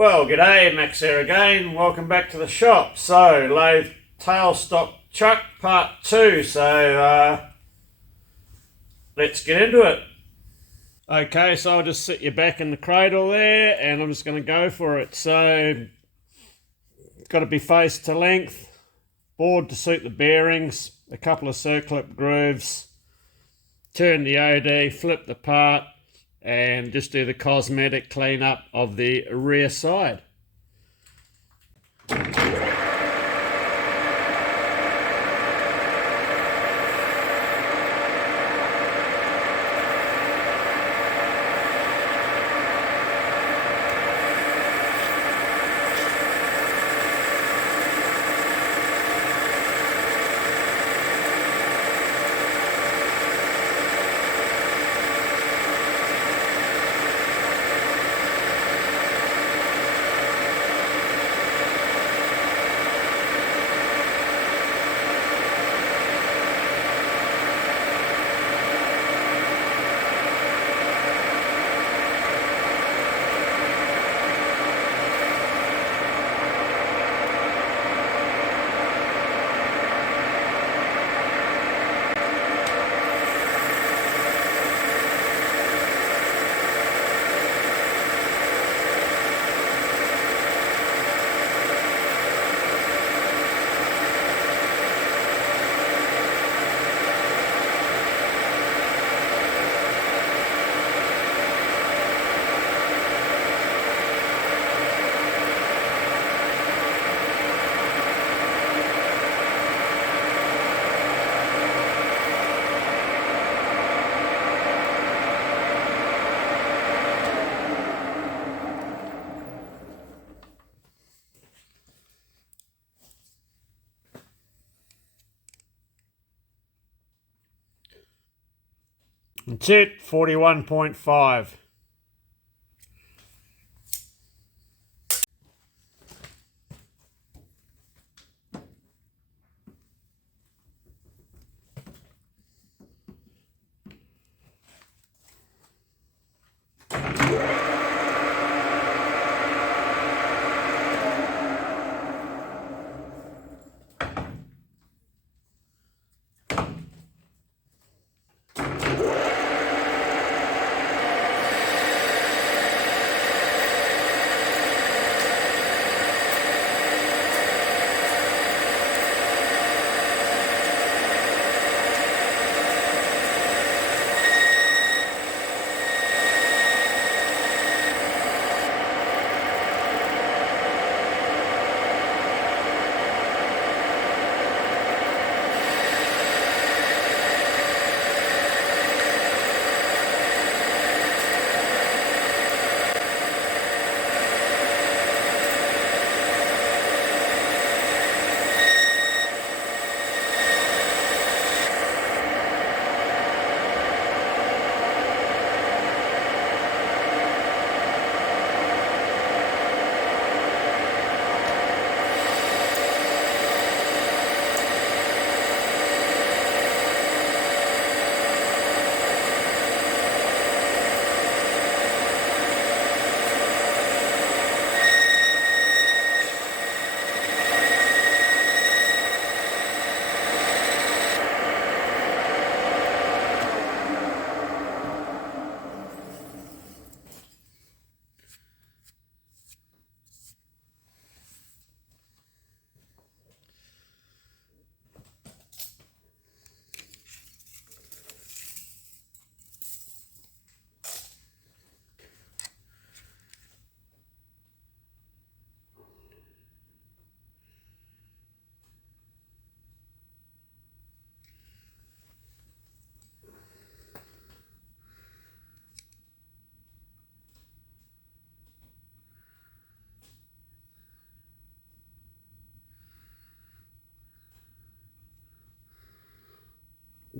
Well, g'day, Max here again. Welcome back to the shop. So, lathe tailstock chuck part 2. So, let's get into it. Okay, so I'll just sit you back in the cradle there and I'm just going to go for it. So, it's got to be face to length, board to suit the bearings, a couple of circlip grooves, turn the OD, flip the part, and just do the cosmetic cleanup of the rear side. That's it, 41.5.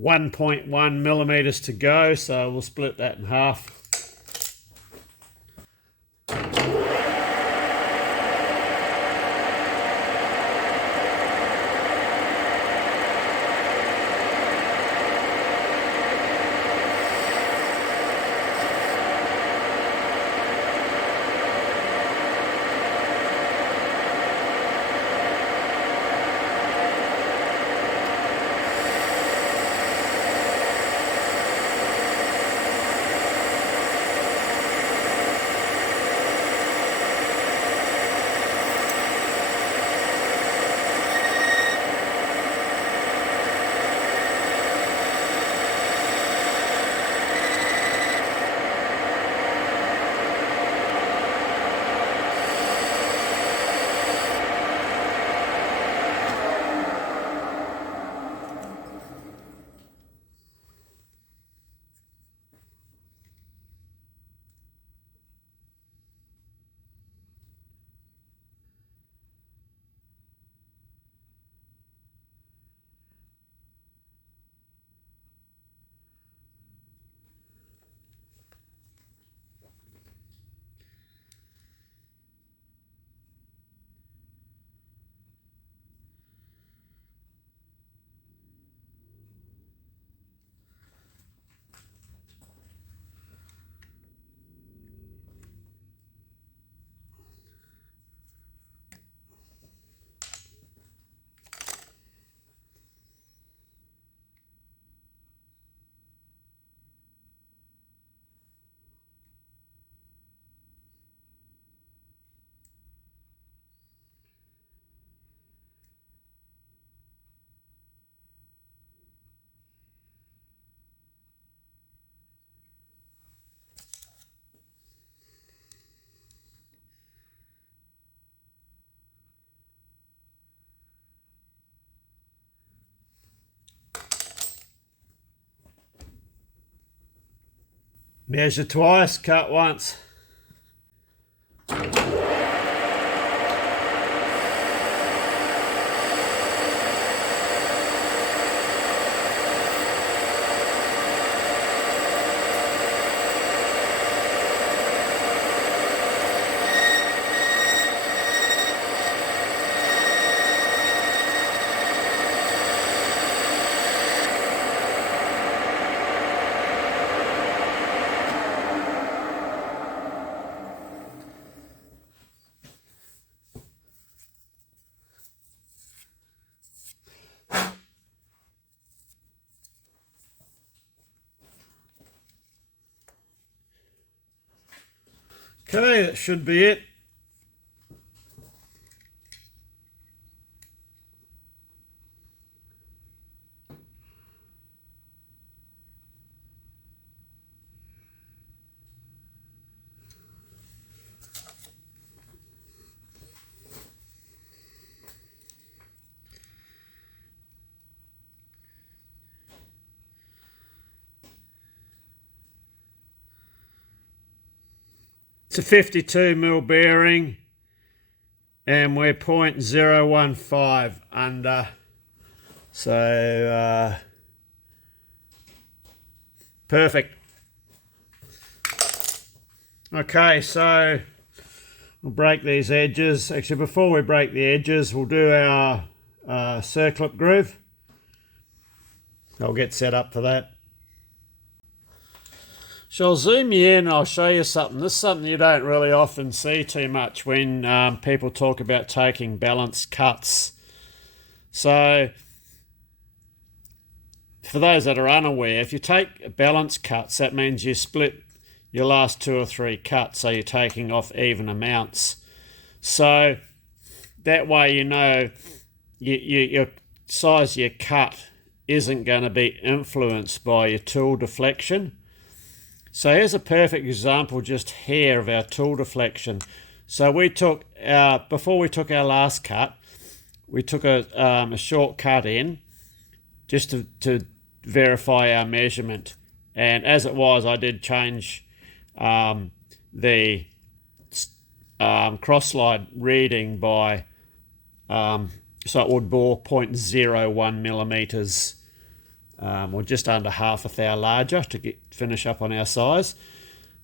.1 millimeters to go, so we'll split that in half. Measure twice, cut once. Okay, that should be it. It's a 52mm bearing and we're 0.015 under. So perfect. Okay, so we'll break these edges. Actually, before we break the edges, we'll do our circlip groove. I'll get set up for that. So I'll zoom you in and I'll show you something. This is something you don't really often see too much when people talk about taking balanced cuts. So for those that are unaware, if you take balanced cuts, that means you split your last 2 or 3 cuts, so you're taking off even amounts. So that way you know your size of your cut isn't going to be influenced by your tool deflection. So here's a perfect example just here of our tool deflection. So we took before we took our last cut, we took a short cut in just to verify our measurement. And as it was, I did change the cross slide reading by so it would bore 0.01 millimeters. Or just under half a thou larger to finish up on our size.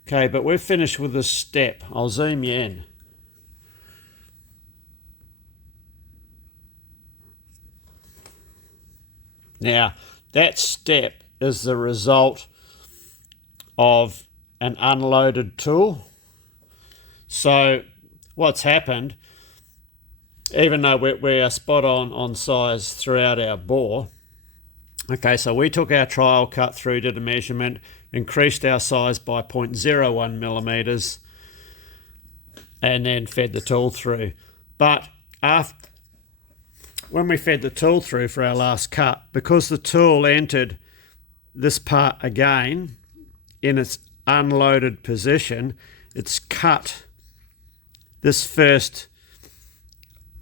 Okay, but we've finished with this step. I'll zoom you in. Now, that step is the result of an unloaded tool. So what's happened, even though we are spot on size throughout our bore, okay, so we took our trial cut through, did a measurement, increased our size by 0.01 millimeters, and then fed the tool through. But when we fed the tool through for our last cut, because the tool entered this part again in its unloaded position, it's cut this first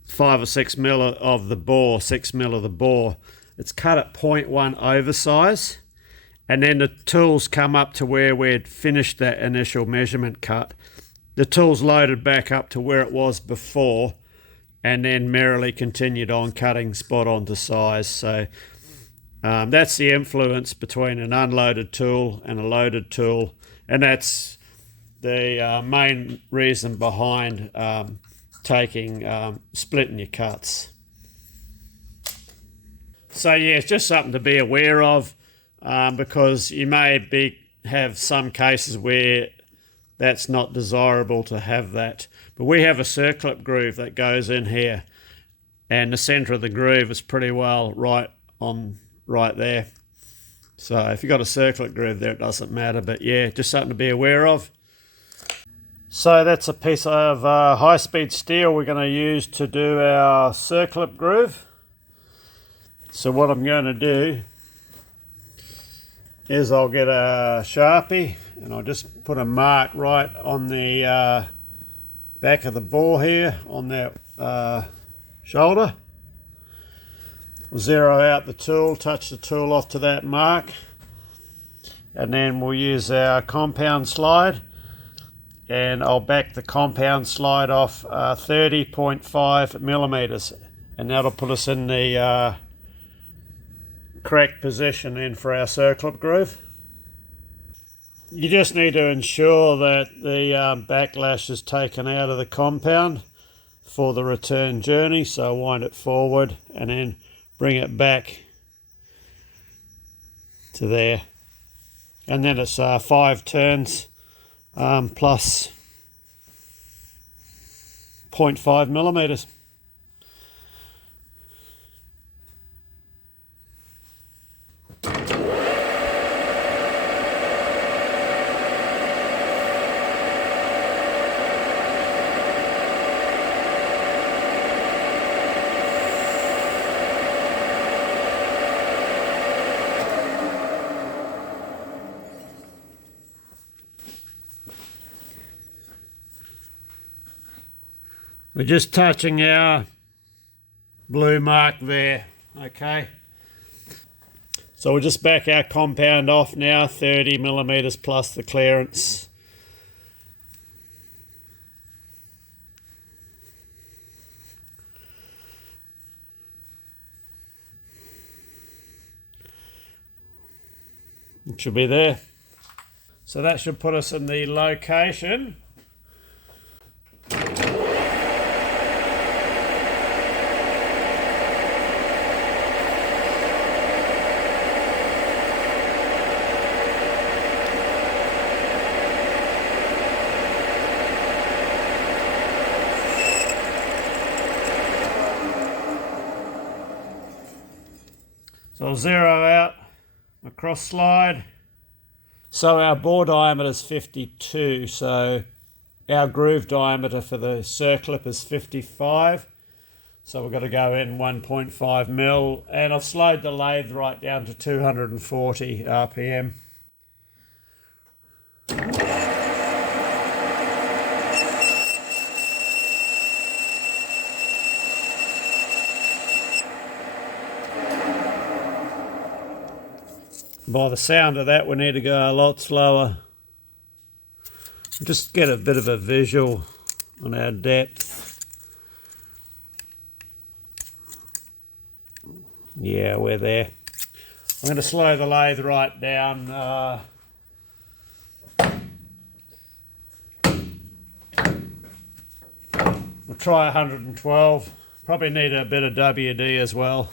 5 or 6 mil of the bore, 6 mil of the bore. It's cut at 0.1 oversize, and then the tool's come up to where we'd finished that initial measurement cut. The tool's loaded back up to where it was before, and then merrily continued on cutting spot on to size. So that's the influence between an unloaded tool and a loaded tool, and that's the main reason behind splitting your cuts. So yeah, it's just something to be aware of because you may have some cases where that's not desirable to have that. But we have a circlip groove that goes in here, and the centre of the groove is pretty well right there. So if you've got a circlip groove there, it doesn't matter. But yeah, just something to be aware of. So that's a piece of high-speed steel we're going to use to do our circlip groove. So what I'm going to do is I'll get a Sharpie and I'll just put a mark right on the back of the bore here on that shoulder. I'll zero out the tool, touch the tool off to that mark, and then we'll use our compound slide, and I'll back the compound slide off 30.5 millimeters, and that'll put us in the correct position in for our circlip groove. You just need to ensure that the backlash is taken out of the compound for the return journey. So wind it forward and then bring it back to there. And then it's 5 turns plus 0.5 millimeters. We're just touching our blue mark there, okay? So we'll just back our compound off now, 30 millimeters plus the clearance. It should be there. So that should put us in the location. So I'll zero out my cross slide. So our bore diameter is 52, so our groove diameter for the circlip is 55. So we've got to go in 1.5 mil, and I've slowed the lathe right down to 240 RPM. By the sound of that, we need to go a lot slower. Just get a bit of a visual on our depth. Yeah, we're there. I'm going to slow the lathe right down. We'll try 112. Probably need a bit of WD as well.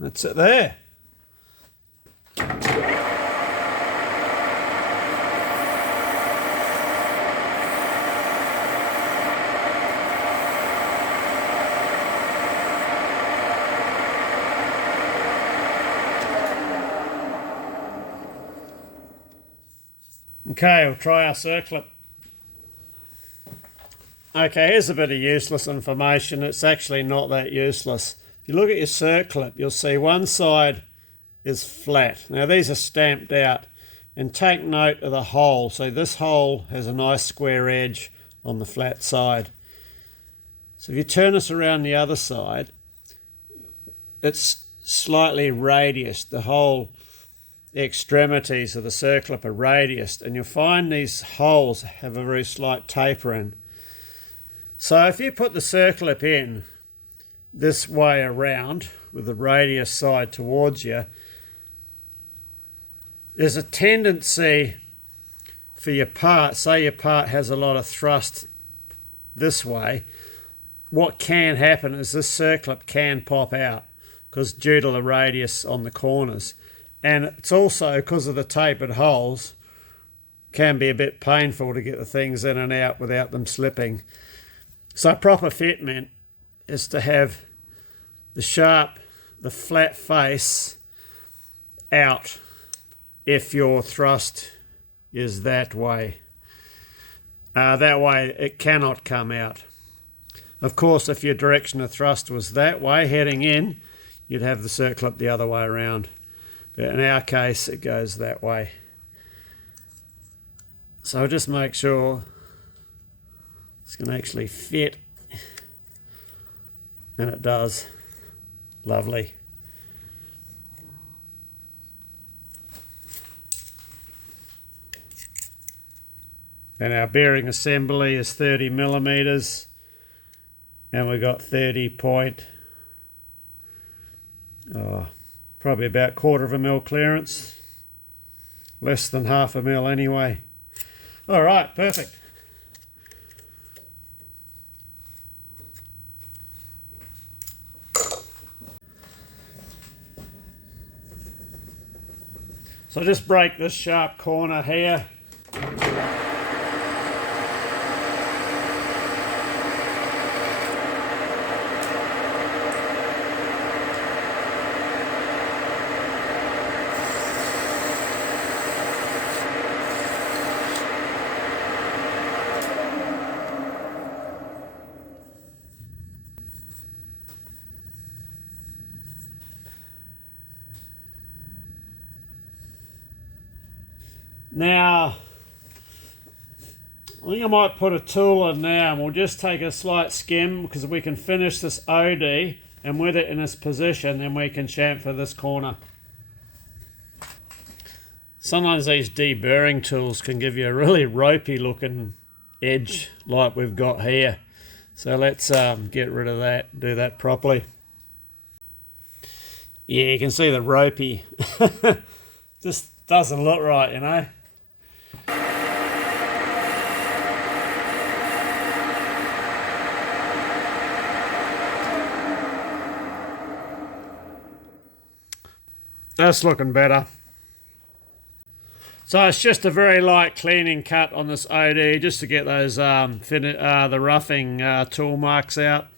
That's it there. Okay, we'll try our circlip. Okay, here's a bit of useless information. It's actually not that useless. If you look at your circlip, you'll see one side is flat. Now these are stamped out, and take note of the hole. So this hole has a nice square edge on the flat side. So if you turn this around the other side, it's slightly radiused. The whole extremities of the circlip are radiused, and you'll find these holes have a very slight taper in. So if you put the circlip in this way around with the radius side towards you, there's a tendency for your part, say your part has a lot of thrust this way, what can happen is this circlip can pop out because due to the radius on the corners. And it's also because of the tapered holes, can be a bit painful to get the things in and out without them slipping. So proper fitment is to have the flat face out if your thrust is that way. That way it cannot come out. Of course, if your direction of thrust was that way, heading in, you'd have the circlip the other way around. But in our case, it goes that way. So just make sure it's going to actually fit. And it does. Lovely. And our bearing assembly is 30 millimeters. And we got 30 point, probably about 1/4 mil clearance. Less than 1/2 mil anyway. All right, perfect. So just break this sharp corner here. Now, I think I might put a tool in now and we'll just take a slight skim because we can finish this OD, and with it in its position then we can chamfer this corner. Sometimes these deburring tools can give you a really ropey looking edge like we've got here. So let's get rid of that, do that properly. Yeah, you can see the ropey. Just doesn't look right, you know. That's looking better. So it's just a very light cleaning cut on this OD just to get those the roughing tool marks out.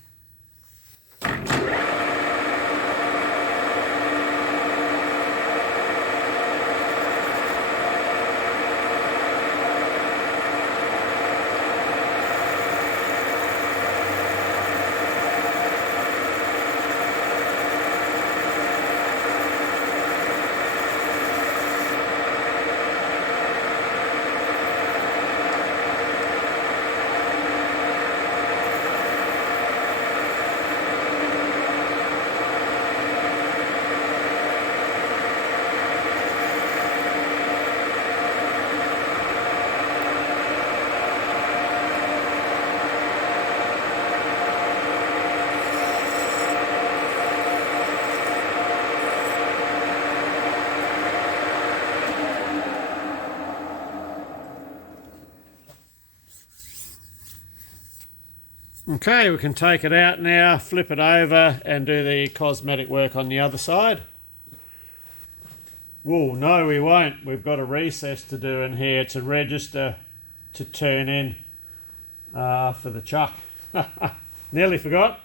Okay, we can take it out now, flip it over and do the cosmetic work on the other side. Whoa, no we won't. We've got a recess to do in here. It's a register to turn in for the chuck. Nearly forgot.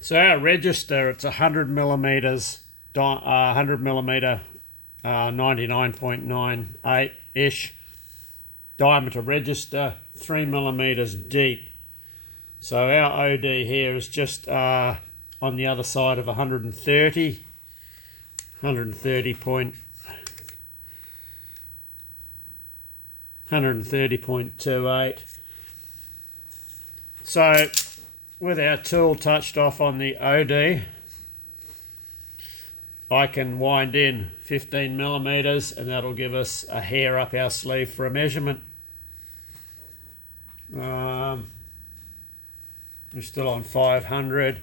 So our register, it's 100 millimeters, 100 millimeter, 99.98-ish diameter register, 3 millimeters deep. So our OD here is just on the other side of 130.28. So with our tool touched off on the OD, I can wind in 15 millimeters and that'll give us a hair up our sleeve for a measurement. We're still on 500.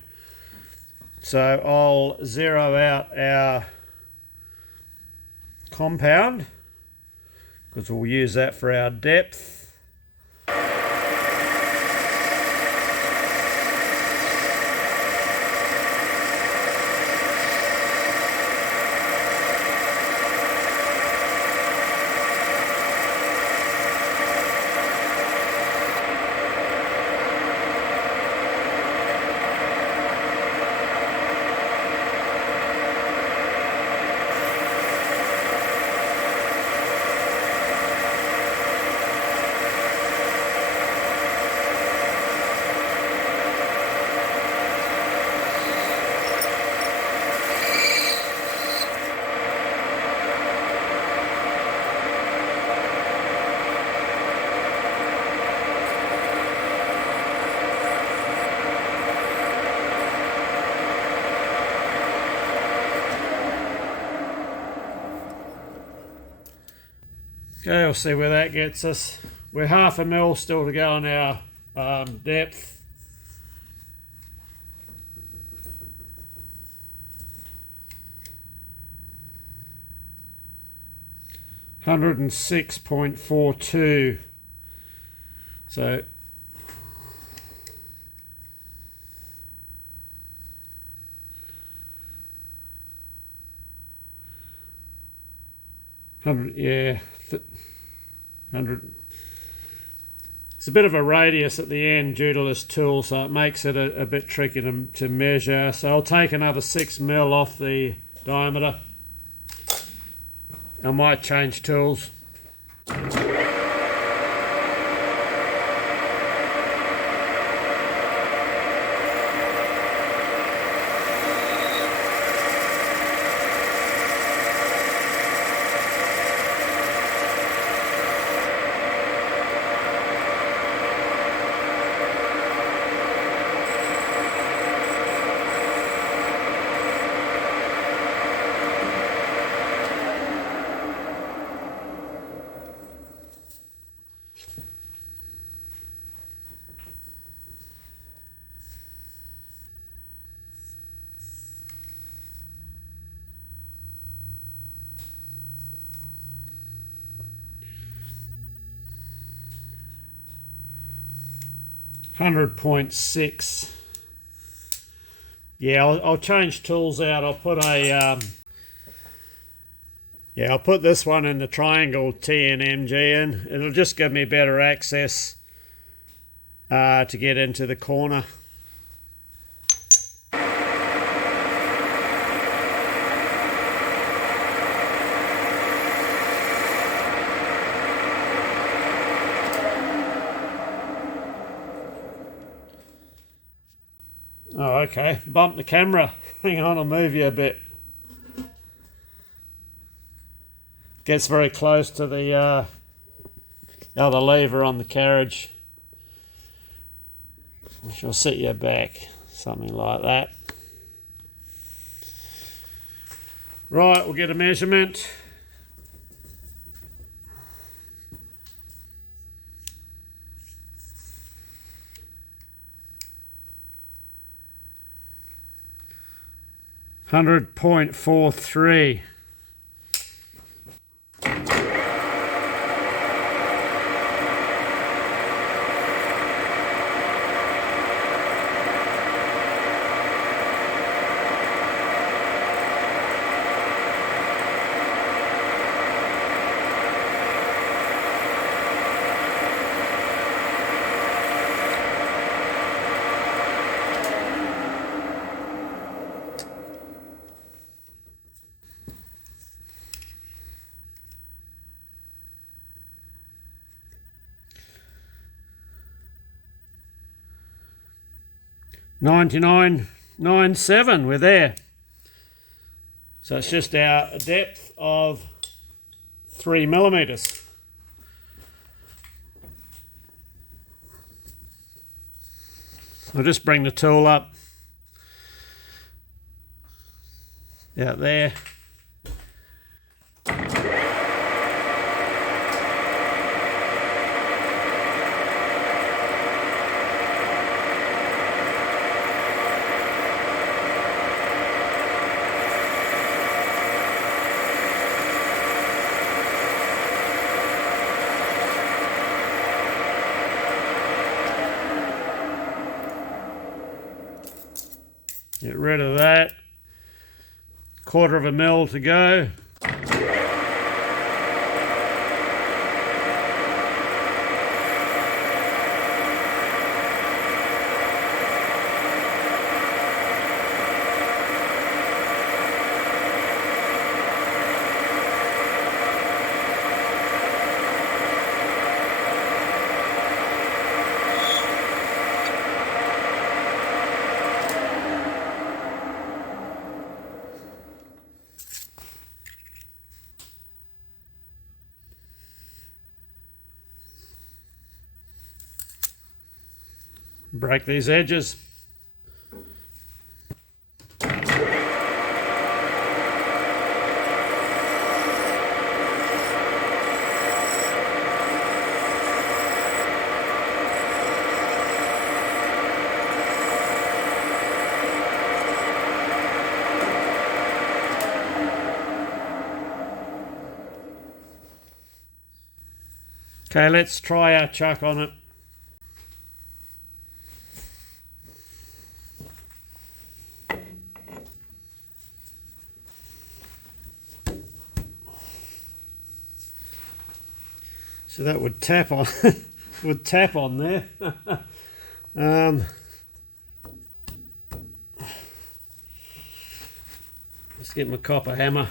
So I'll zero out our compound because we'll use that for our depth. Okay, we'll see where that gets us. We're 1/2 mil still to go on our depth. $106.42. So yeah, 100. It's a bit of a radius at the end due to this tool, so it makes it a bit tricky to measure. So I'll take another 6 mil off the diameter. I might change tools. $100.6. Yeah, I'll change tools out. I'll put a I'll put this one in the triangle TNMG in. It'll just give me better access to get into the corner. Oh, okay. Bump the camera. Hang on, I'll move you a bit. Gets very close to the other lever on the carriage. She'll sit you back, something like that. Right, we'll get a measurement. $100.43. $99.97, we're there. So it's just our depth of 3 millimeters. I'll just bring the tool up out there. Get rid of that. 1/4 mil to go. Break these edges. Okay, let's try our chuck on it. So that would tap on, would tap on there. Let's get my copper hammer.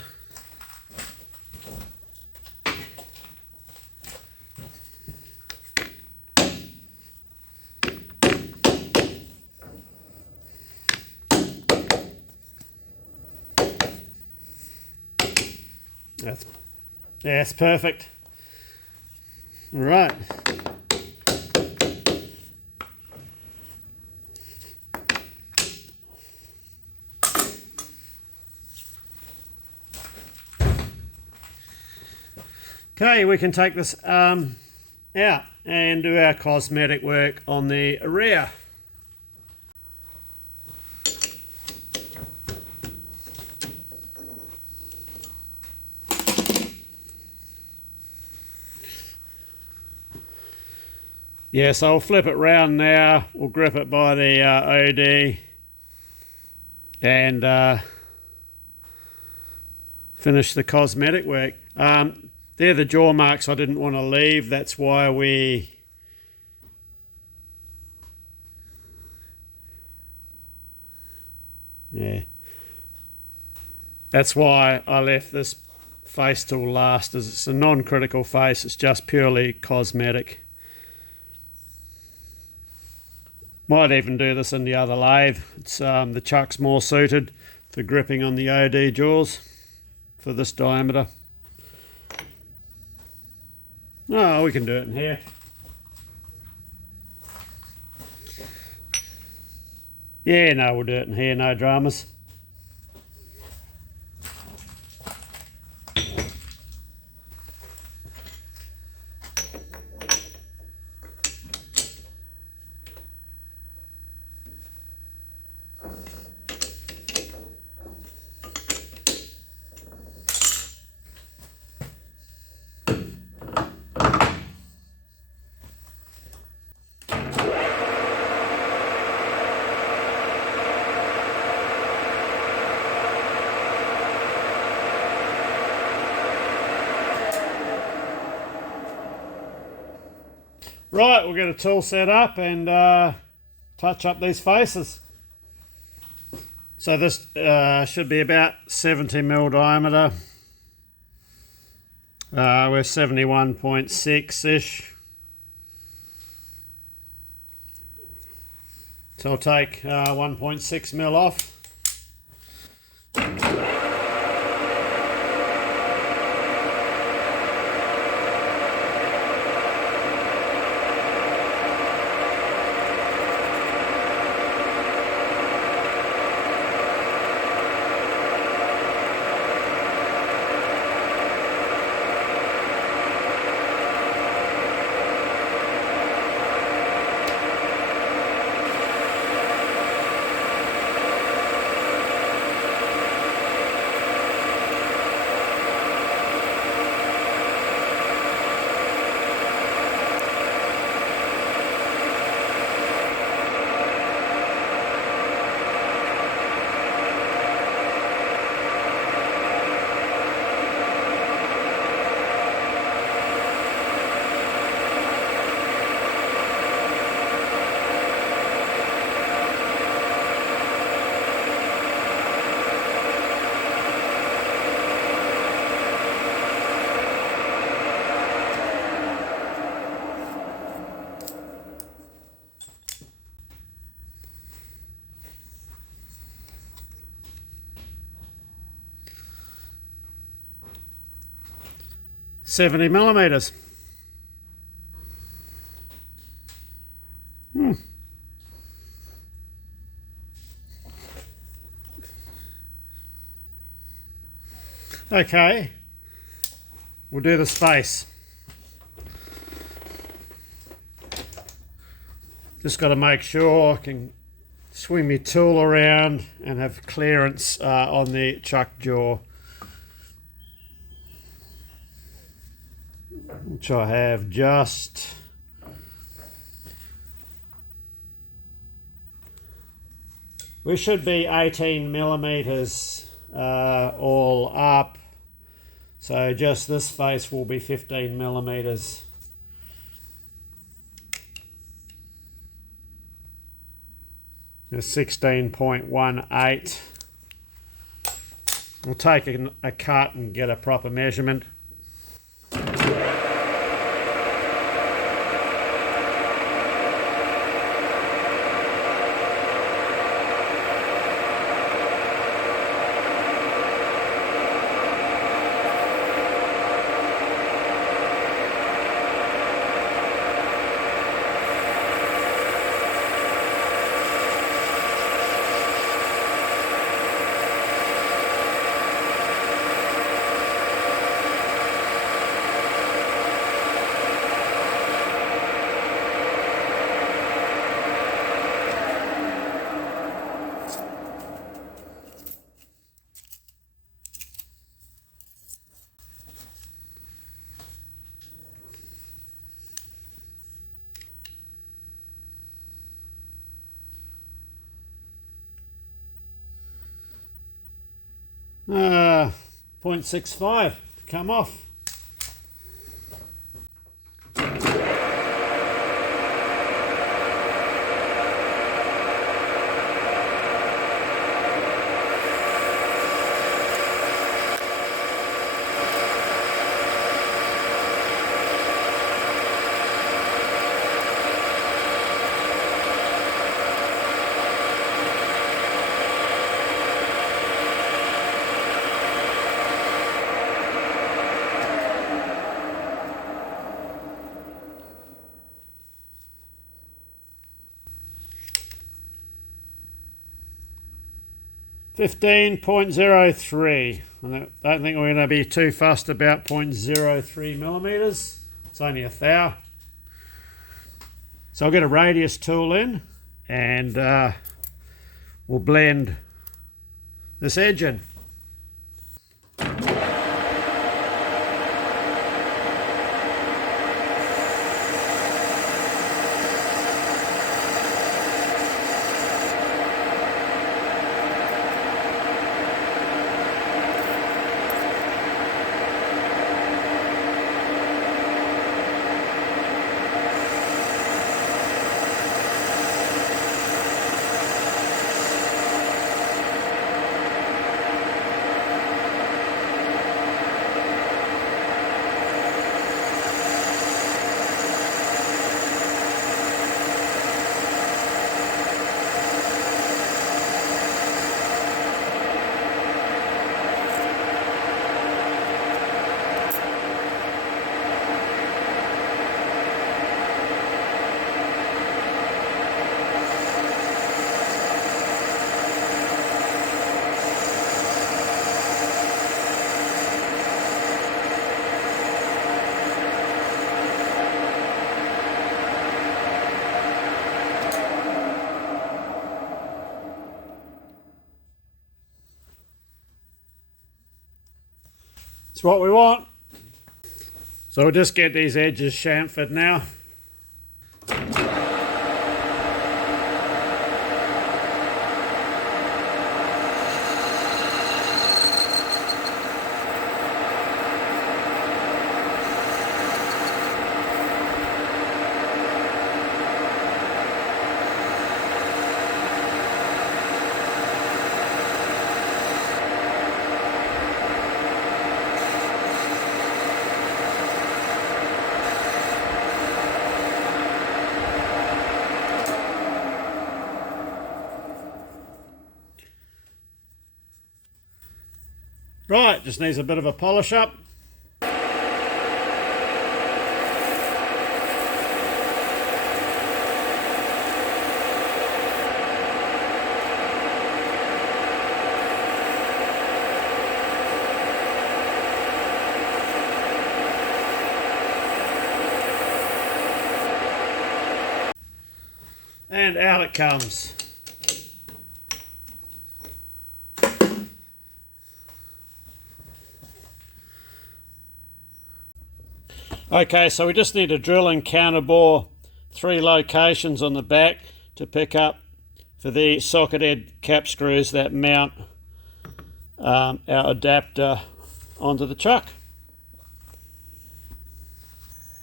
That's perfect. Right. Okay, we can take this out and do our cosmetic work on the rear. Yeah, so I'll flip it round now. We'll grip it by the OD and finish the cosmetic work. They're the jaw marks I didn't want to leave. That's why that's why I left this face till last, as it's a non-critical face. It's just purely cosmetic. Might even do this in the other lathe. It's the chuck's more suited for gripping on the OD jaws for this diameter. Oh, we can do it in here. Yeah, no, we'll do it in here, no dramas. Right, we'll get a tool set up and touch up these faces. So this should be about 70mm diameter. We're 71.6-ish. So I'll take 1.6mm off. $70mm. Okay, we'll do the space. Just got to make sure I can swing my tool around and have clearance on the chuck jaw. which I have just we should be 18 millimeters all up, so just this face will be 15 millimeters. It's 16.18. We'll take a cut and get a proper measurement. Uh, 0.65 come off. .03. I don't think we're going to be too fussed about 0.03 millimeters. It's only a thou. So I'll get a radius tool in and we'll blend this edge in. It's what we want. So we'll just get these edges chamfered now. Right, just needs a bit of a polish up. And out it comes. Okay, so we just need to drill and counterbore 3 locations on the back to pick up for the socket head cap screws that mount our adapter onto the chuck.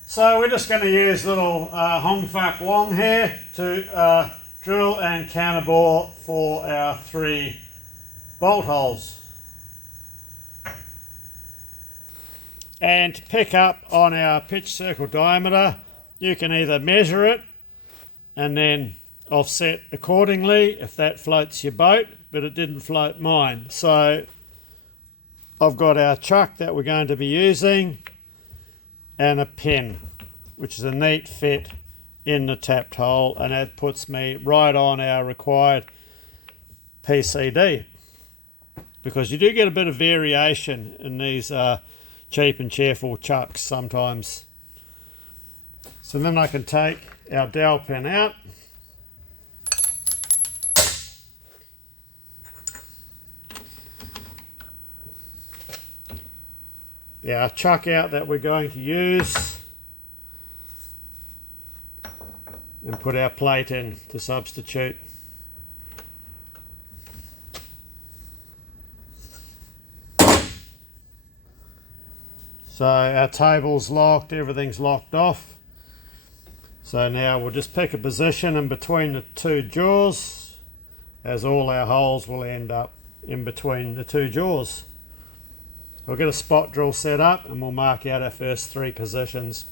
So we're just going to use little Hong Fak Wong here to drill and counterbore for our 3 bolt holes. And to pick up on our pitch circle diameter, you can either measure it and then offset accordingly if that floats your boat, but it didn't float mine. So I've got our chuck that we're going to be using and a pin, which is a neat fit in the tapped hole, and that puts me right on our required PCD, because you do get a bit of variation in these cheap and cheerful chucks sometimes. So then I can take our dowel pin out, our chuck out that we're going to use, and put our plate in to substitute. So our table's locked, everything's locked off. So now we'll just pick a position in between the 2 jaws, as all our holes will end up in between the 2 jaws. We'll get a spot drill set up and we'll mark out our first 3 positions.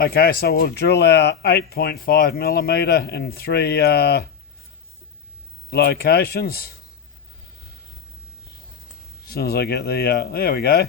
Okay, so we'll drill our 8.5mm in 3 locations. As soon as I get the, there we go.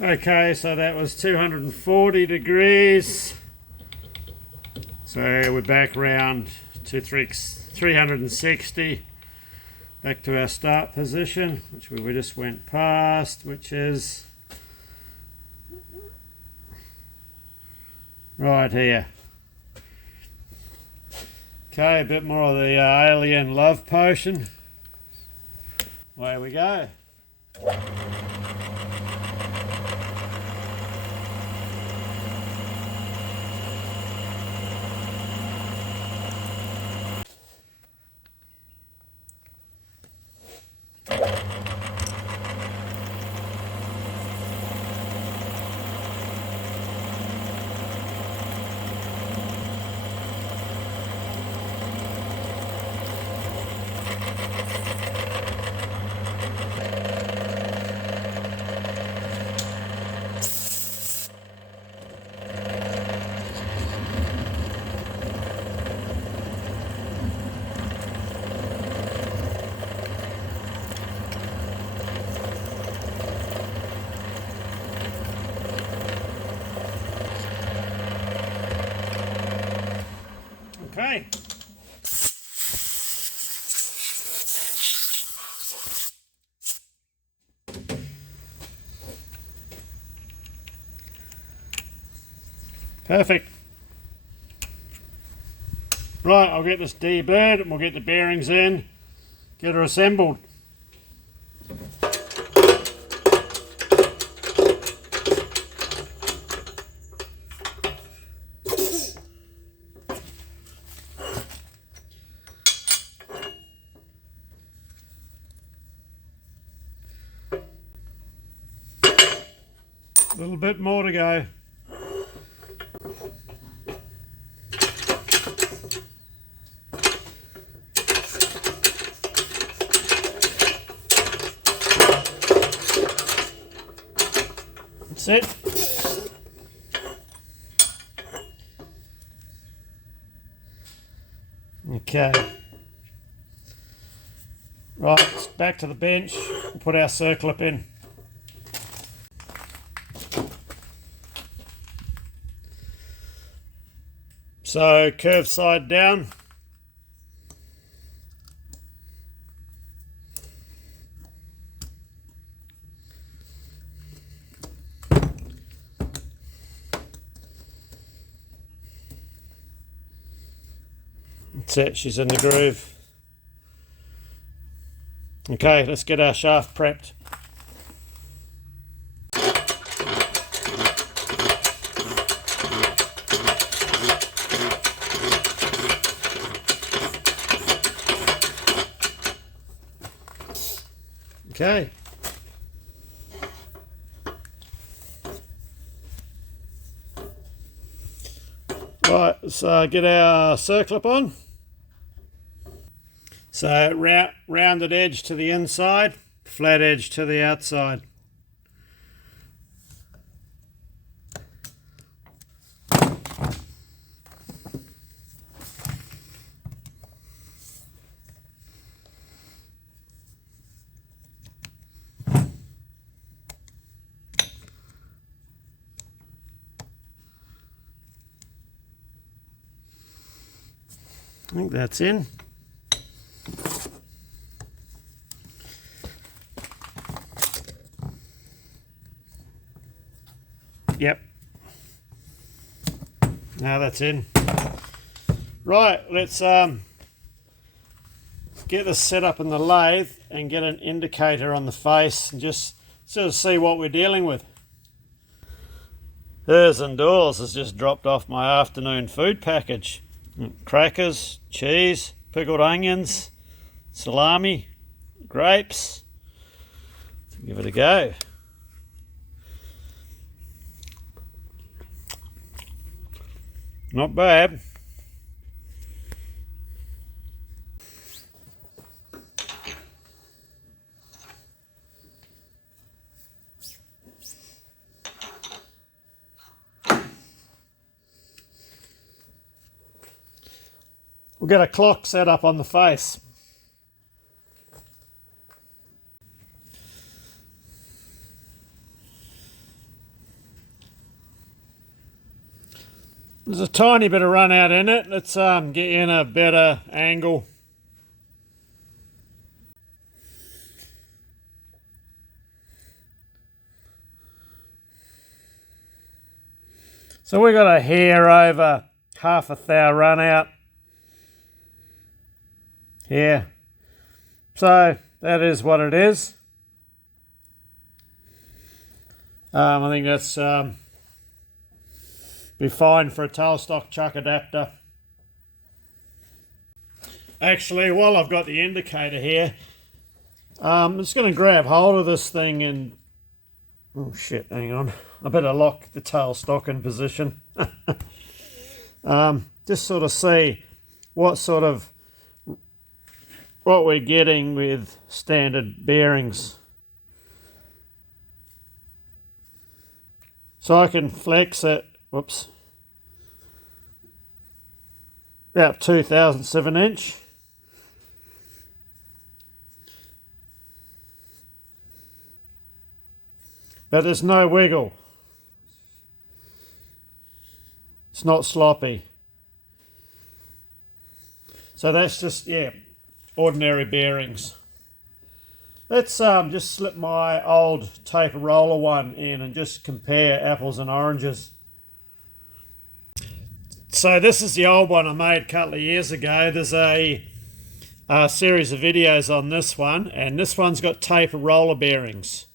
Okay, so that was 240 degrees. So we're back around to 360, back to our start position, which we just went past, which is right here. Okay, a bit more of the alien love potion. Away we go. Okay. Perfect. Right, I'll get this deburred and we'll get the bearings in get her assembled. A little bit more to go. That's it. Okay. Right, back to the bench. We'll put our circlip in. So curve side down. That's it, she's in the groove. Okay, let's get our shaft prepped. Okay. Right, let's get our circlip on. So rounded edge to the inside, flat edge to the outside. I think that's in. Yep. Now that's in. Right, let's get this set up in the lathe and get an indicator on the face and just sort of see what we're dealing with. Hers and Doors has just dropped off my afternoon food package. Crackers, cheese, pickled onions, salami, grapes. Let's give it a go. Not bad. We'll get a clock set up on the face. There's a tiny bit of run out in it. Let's get in a better angle. So we got a hair over half a thou run out here. So that is what it is. I think that's be fine for a tailstock chuck adapter. Actually, while I've got the indicator here, I'm just going to grab hold of this thing and... Oh shit, hang on. I better lock the tailstock in position. Just sort of see what we're getting with standard bearings. So I can flex it, whoops, about 2/1000 of an inch. But there's no wiggle. It's not sloppy. So that's just, yeah, ordinary bearings. Let's just slip my old taper roller one in and just compare apples and oranges. So this is the old one I made a couple of years ago. There's a a series of videos on this one, and this one's got taper roller bearings.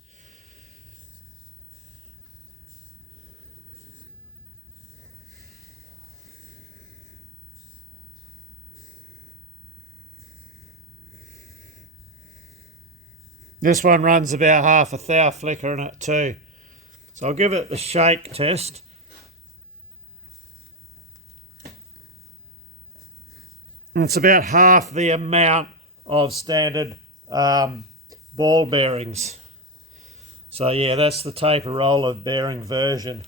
This one runs about half a thou flicker in it too. So I'll give it the shake test. And it's about half the amount of standard ball bearings. So yeah, that's the taper roller bearing version.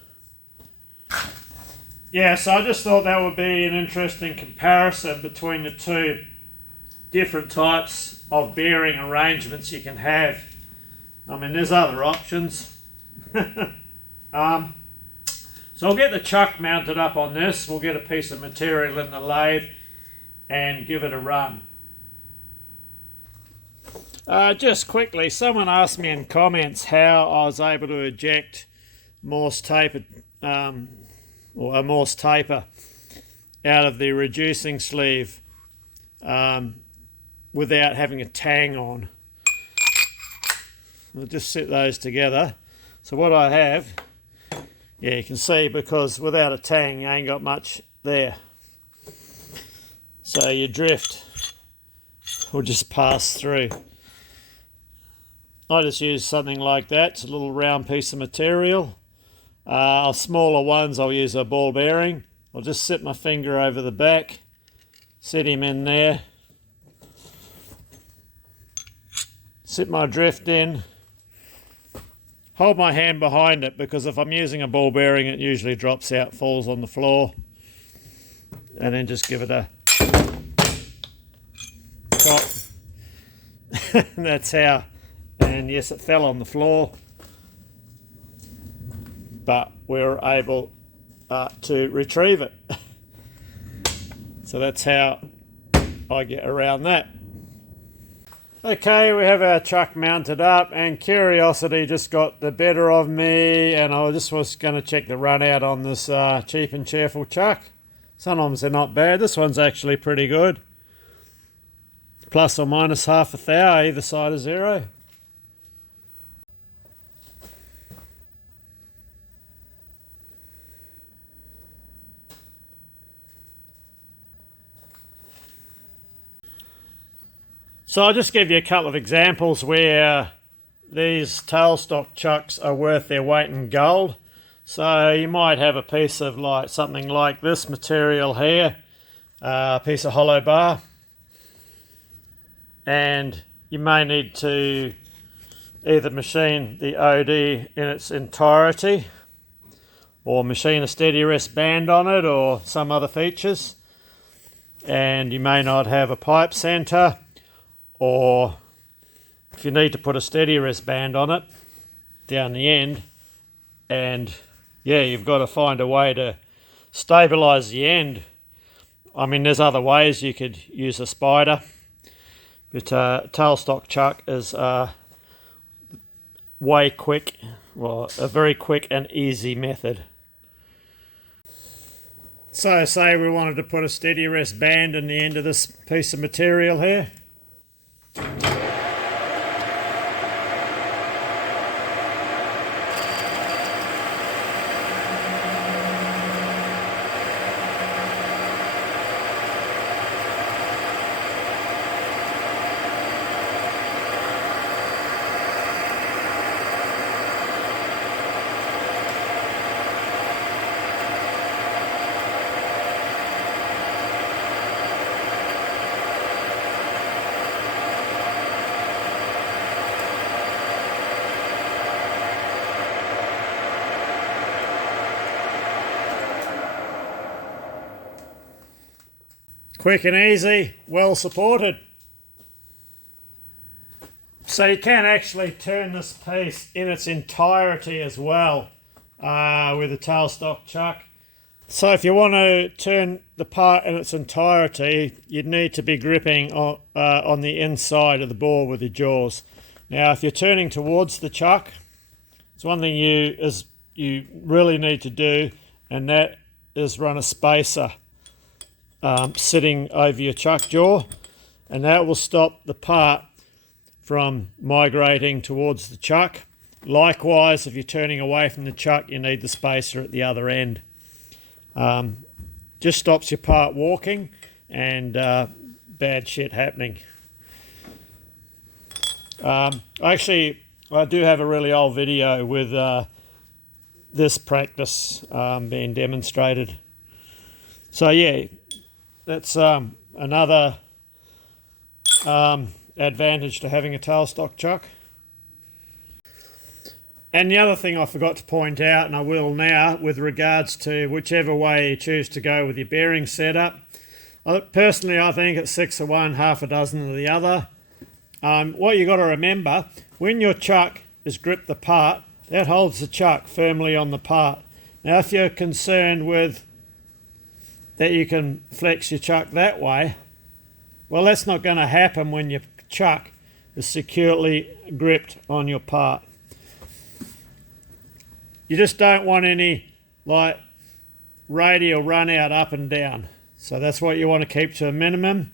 Yeah, so I just thought that would be an interesting comparison between the two different types of bearing arrangements you can have. I mean, there's other options. So I'll get the chuck mounted up on this. We'll get a piece of material in the lathe and give it a run. Just quickly, someone asked me in comments how I was able to eject MORSE taper, or a MORSE taper out of the reducing sleeve without having a tang on. We'll just set those together. So what I have, yeah, you can see, because without a tang you ain't got much there. So your drift will just pass through. I just use something like that. It's a little round piece of material. Smaller ones I'll use a ball bearing. I'll just sit my finger over the back, set him in there, sit my drift in, hold my hand behind it, because if I'm using a ball bearing it usually drops out, falls on the floor, and then just give it a chop. That's how. And yes, it fell on the floor, but we were able to retrieve it. So that's how I get around that. Okay, we have our chuck mounted up, and curiosity just got the better of me, and I just was going to check the run out on this cheap and cheerful chuck. Sometimes they're not bad. This one's actually pretty good. Plus or minus half a thou either side of zero. So I'll just give you a couple of examples where these tailstock chucks are worth their weight in gold. So you might have a piece of something like this material here, a piece of hollow bar, and you may need to either machine the OD in its entirety or machine a steady rest band on it or some other features, and you may not have a pipe center, or if you need to put a steady rest band on it down the end, and yeah, you've got to find a way to stabilize the end. I mean, there's other ways. You could use a spider, but tailstock chuck is way quick, well, a very quick and easy method. So say we wanted to put a steady rest band in the end of this piece of material here. Quick and easy, well supported. So you can actually turn this piece in its entirety as well with a tailstock chuck. So if you want to turn the part in its entirety, you'd need to be gripping on the inside of the bore with your jaws. Now if you're turning towards the chuck, it's one thing you really need to do, and that is run a spacer sitting over your chuck jaw, and that will stop the part from migrating towards the chuck. Likewise, if you're turning away from the chuck, you need the spacer at the other end. Just stops your part walking and bad shit happening. Actually, I do have a really old video with this practice being demonstrated. So yeah, that's another advantage to having a tailstock chuck. And the other thing I forgot to point out, and I will now, with regards to whichever way you choose to go with your bearing setup, personally I think it's 6 of one, half a dozen of the other. What you got to remember, when your chuck is gripped the part, that holds the chuck firmly on the part. Now if you're concerned with that you can flex your chuck that way, well, that's not going to happen when your chuck is securely gripped on your part. You just don't want any like radial run out up and down. So that's what you want to keep to a minimum.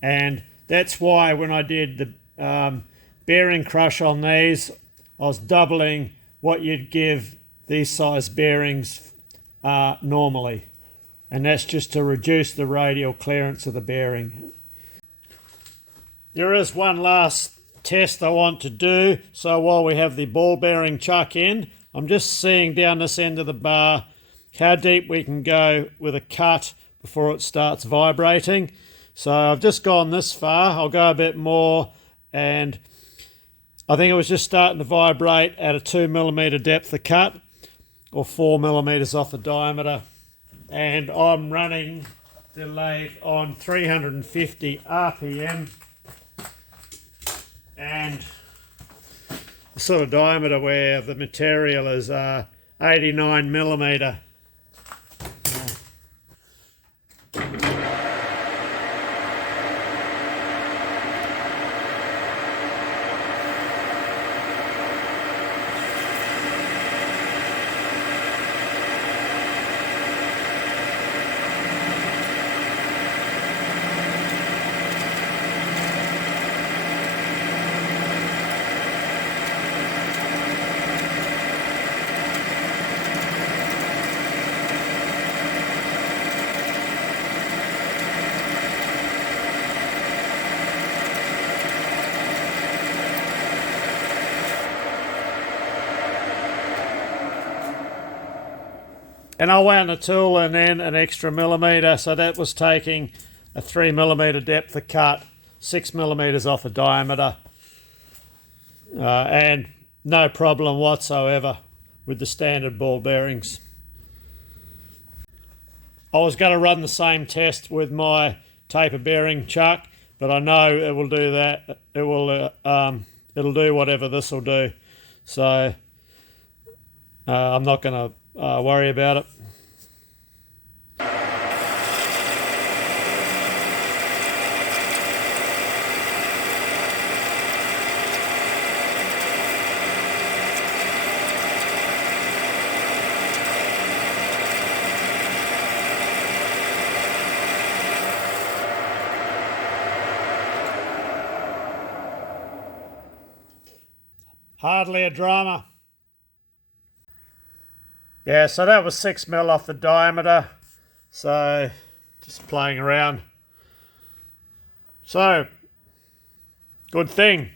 And that's why when I did the bearing crush on these, I was doubling what you'd give these size bearings normally. And that's just to reduce the radial clearance of the bearing. There is one last test I want to do. So while we have the ball bearing chuck in, I'm just seeing down this end of the bar how deep we can go with a cut before it starts vibrating. So I've just gone this far. I'll go a bit more, and I think it was just starting to vibrate at a 2mm depth of cut, or 4mm off the diameter. And I'm running the lathe on 350 RPM, and the sort of diameter where the material is 89mm. And I wound the tool and then an extra millimetre, so that was taking a 3mm depth of cut, 6mm off the diameter, and no problem whatsoever with the standard ball bearings. I was going to run the same test with my taper bearing chuck, but I know it will do that. It will, it'll do whatever this will do. So I'm not going to worry about it. Hardly a drama. Yeah, so that was 6mm off the diameter. So just playing around. So good thing.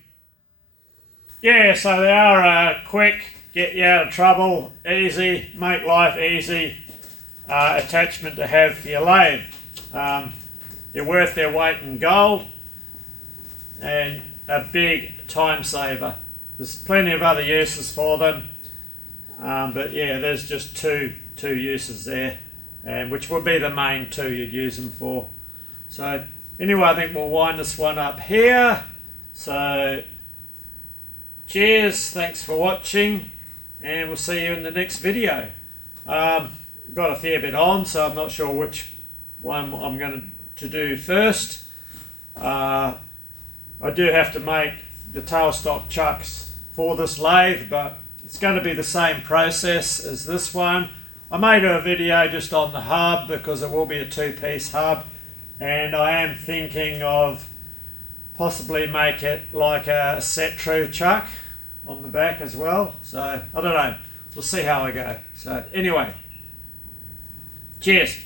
Yeah, so they are quick, get you out of trouble, easy, make life easy attachment to have for your lathe. They're worth their weight in gold and a big time saver. There's plenty of other uses for them, but yeah, there's just two uses there, and which would be the main two you'd use them for. So anyway, I think we'll wind this one up here. So cheers, thanks for watching, and we'll see you in the next video. Got a fair bit on, so I'm not sure which one I'm going to do first. I do have to make the tailstock chucks for this lathe, but it's going to be the same process as this one. I may do a video just on the hub because it will be a two-piece hub, and I am thinking of possibly make it like a set true chuck on the back as well. So I don't know. We'll see how I go. So anyway, cheers.